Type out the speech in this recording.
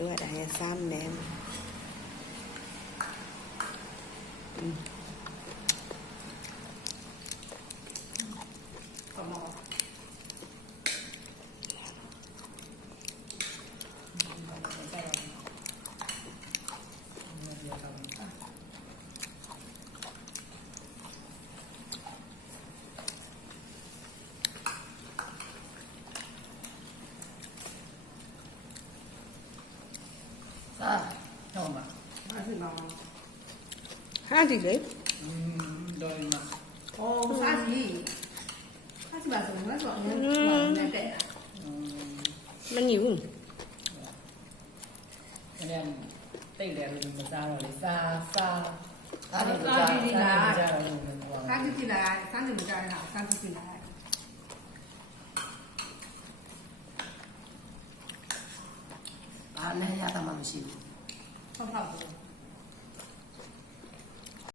တို့ကဒါရစားမယ်ဟုတ်ပါအဲ့ဒီတော့ဟာဒီလေတော်ရမှာ 哦，啥鸡？啥鸡吧？怎么说？我那带。မညူး အဲ့ဒါတိတ်တယ်လို့မစားတော့လေစား啥鸡来？啥鸡进来？啥鸡不干啥？啥鸡进来？啊，那家他妈不行。差不多。